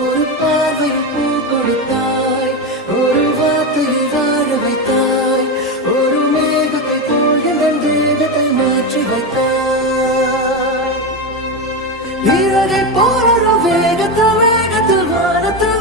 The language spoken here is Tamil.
ஒரு பார்வையில் பூ கொடுத்தாய், ஒரு வார்த்தையில் வாழ வைத்தாய், ஒரு மேகத்தை போல் என் தேகத்தை மாற்றி வைத்தாய். இறகை போல வேகத்தில் வேகத்தில் வானத்தில்